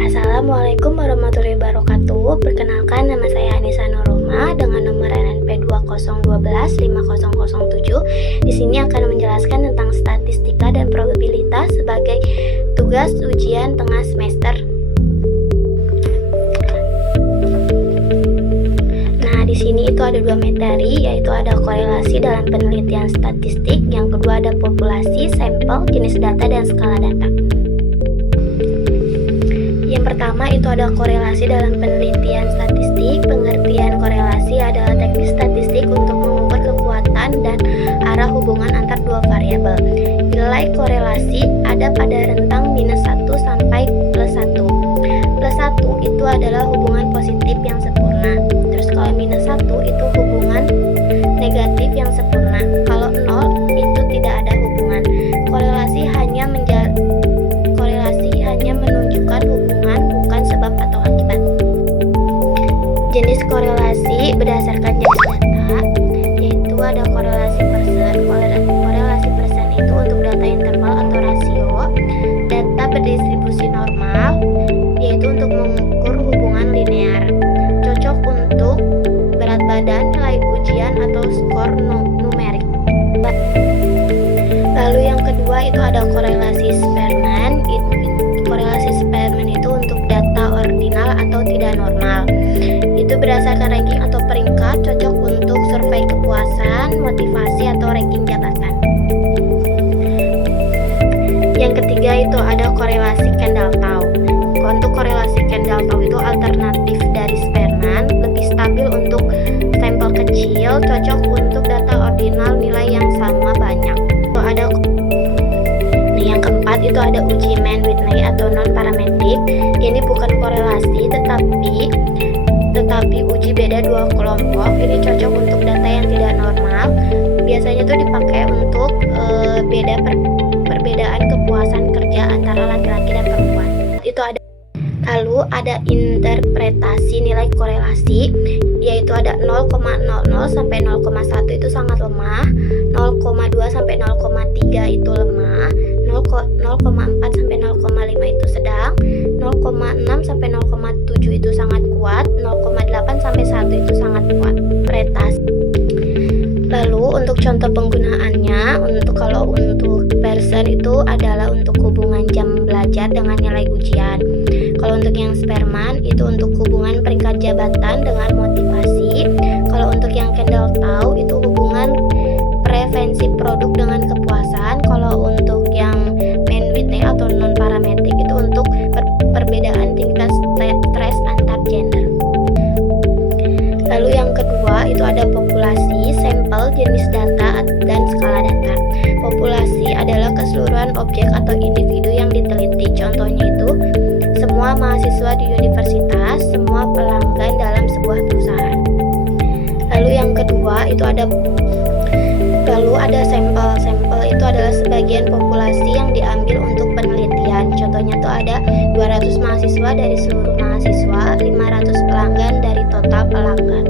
Assalamualaikum warahmatullahi wabarakatuh. Perkenalkan, nama saya Anissa Nurrohma dengan nomor NNP 20125007. Di sini akan menjelaskan tentang statistika dan probabilitas sebagai tugas ujian tengah semester. Nah, di sini itu ada dua materi, yaitu ada korelasi dalam penelitian statistik, yang kedua ada populasi, sampel, jenis data, dan skala data. Yang pertama itu ada korelasi dalam penelitian statistik. Pengertian korelasi adalah teknik statistik untuk mengukur kekuatan dan arah hubungan antar dua variabel. Nilai korelasi ada pada rentang -1 sampai +1. +1 itu adalah hubungan positif yang sempurna. Terus kalau -1 itu hubungan negatif yang sempurna. Kalau 0 itu tidak ada hubungan. Korelasi hanya menunjukkan hubungan, bukan sebab atau akibat. Jenis korelasi berdasarkan jenis data, yaitu ada korelasi persen. Korelasi persen itu untuk data interval atau rasio. Data berdistribusi normal, yaitu untuk mengukur hubungan linear. Cocok untuk berat badan, nilai ujian, atau skor numerik. Lalu yang kedua itu ada korelasi Spearman. Korelasi Spearman itu untuk data ordinal atau tidak normal. Itu berdasarkan ranking atau peringkat, cocok untuk survei kepuasan, motivasi, atau ranking jabatan. Yang ketiga itu ada korelasi Kendall-Tau. Untuk korelasi Kendall-Tau itu alternatif dari Spearman, lebih stabil untuk sampel kecil, cocok untuk data ordinal nilai yang sama banyak. Yang keempat itu ada uji Mann-Whitney atau non-parametrik. Ini bukan korelasi tetapi uji beda dua kelompok. Ini cocok untuk data yang tidak normal. Biasanya itu dipakai untuk perbedaan kepuasan kerja antara laki-laki dan perempuan. Lalu ada interpretasi nilai korelasi, yaitu ada 0,00 sampai 0,1 itu sangat lemah, 0,2 sampai 0,3 itu lemah, 0,4 sampai 0,5 itu sedang, 0,6 sampai 0,7 itu sangat kuat, 0,8 sampai 1 itu sangat kuat. Interpretasi. Lalu untuk contoh penggunaannya, kalau untuk person itu adalah untuk hubungan jam belajar dengan nilai ujian. Kalau untuk yang Spearman itu untuk hubungan peringkat jabatan dengan motivasi. Kalau untuk yang Kendall-Tau itu hubungan preferensi produk dengan kepuasan. Kalau untuk yang Mann-Whitney atau non-parametrik itu untuk perbedaan tingkat stres antar gender. Lalu yang kedua itu ada populasi, sampel, jenis data, dan skala data. Populasi adalah keseluruhan objek atau individu yang diteliti. Contohnya itu semua mahasiswa di universitas, semua pelanggan dalam sebuah perusahaan. Lalu yang kedua itu ada sampel. Sampel itu adalah sebagian populasi yang diambil untuk penelitian. Contohnya itu ada 200 mahasiswa dari seluruh mahasiswa, 500 pelanggan dari total pelanggan.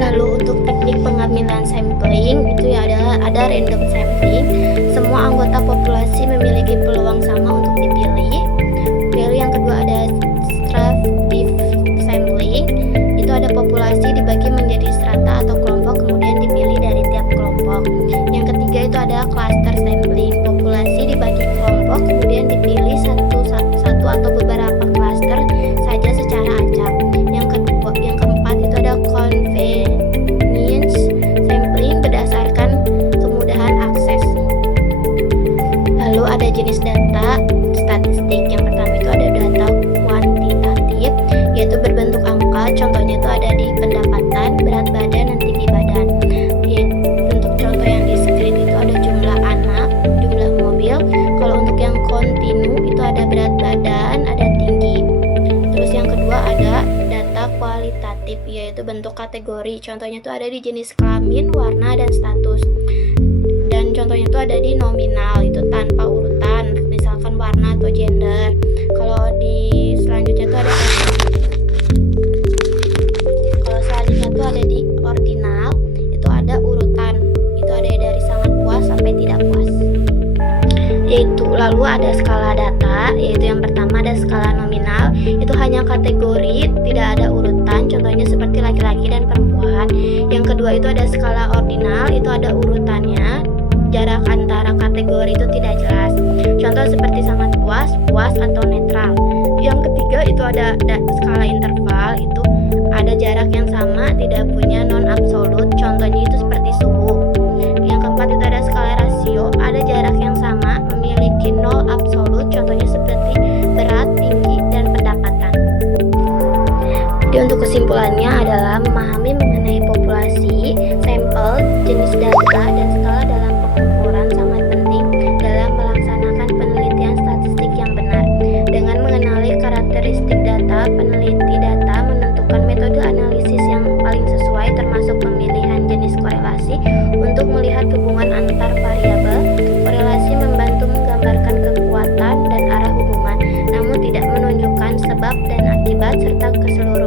Lalu untuk teknik pengambilan sampling itu ya ada random sampling. Semua anggota populasi memiliki peluang sama untuk dipilih. Lalu yang kedua ada stratified sampling. Itu ada populasi dibagi menjadi strata atau kelompok, kemudian dipilih dari tiap kelompok. Yang ketiga itu ada cluster sampling. Populasi dibagi kelompok, kemudian dipilih satu atau beberapa cluster saja secara acak. Yang keempat itu ada convenience sampling berdasarkan kemudahan akses. Lalu ada jenis data statistik. Yang pertama itu ada data kuantitatif, yaitu berbentuk angka. Contohnya itu ada di pendapatan, berat badan, dan tinggi badan. Untuk contoh yang di screen itu ada jumlah anak, jumlah mobil. Kalau untuk yang kontinu itu ada berat badan, ada tinggi. Terus yang kedua ada data kualitatif, yaitu bentuk kategori. Contohnya itu ada di jenis kelamin, warna, dan status. Dan contohnya itu ada di nominal, itu tanpa urutan, misalkan warna atau gender. Kalau di selanjutnya itu ada di ordinal, itu ada urutan, itu ada dari sangat puas sampai tidak puas. Lalu ada skala data, yaitu yang pertama ada skala pertama kategori tidak ada urutan, contohnya seperti laki-laki dan perempuan. Yang kedua itu ada skala ordinal, itu ada urutannya. Jarak antara kategori itu tidak jelas. Contoh seperti sangat puas, puas atau netral. Yang ketiga itu ada skala interval, itu ada jarak yang sama, tidak punya non absolut. Contohnya itu seperti suhu. Yang keempat itu ada skala rasio, ada jarak yang sama, memiliki nol absolut. Contohnya seperti berat, tinggi, dan pendapatan. Jadi untuk kesimpulannya adalah memahami mengenai populasi, sampel, jenis data, dan skala dalam pengukuran sangat penting dalam melaksanakan penelitian statistik yang benar. Dengan mengenali karakteristik data, peneliti data menentukan metode analisis yang paling sesuai, termasuk pemilihan jenis korelasi untuk melihat hubungan antar variabel. Korelasi membantu menggambarkan kekuatan dan arah hubungan, namun tidak menunjukkan sebab dan akibat serta keseluruhan